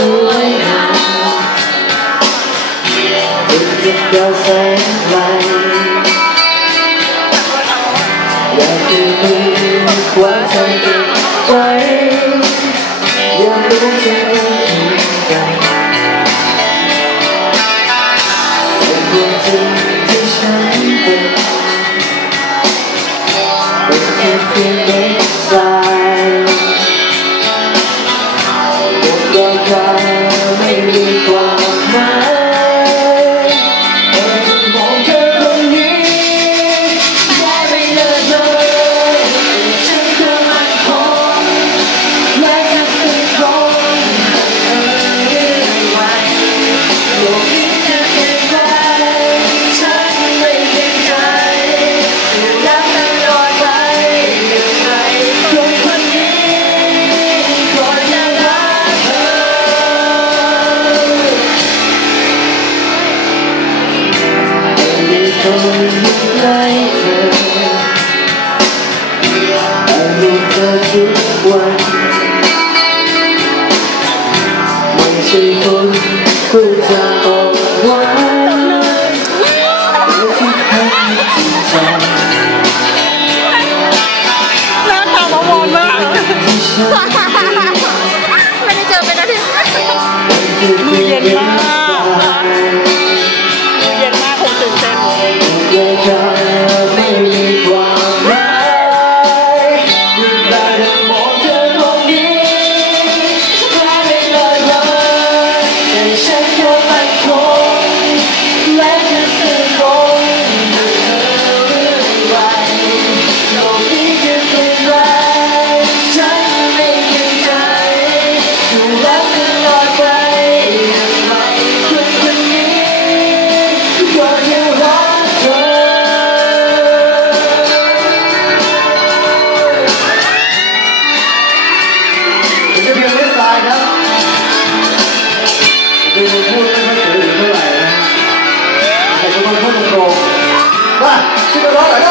rồi ai Tình dục cho sáng lay Là khi mình quá thân tình quay Giờ lúc cho em nhìn rằng Em buồn thương khi Keep it up.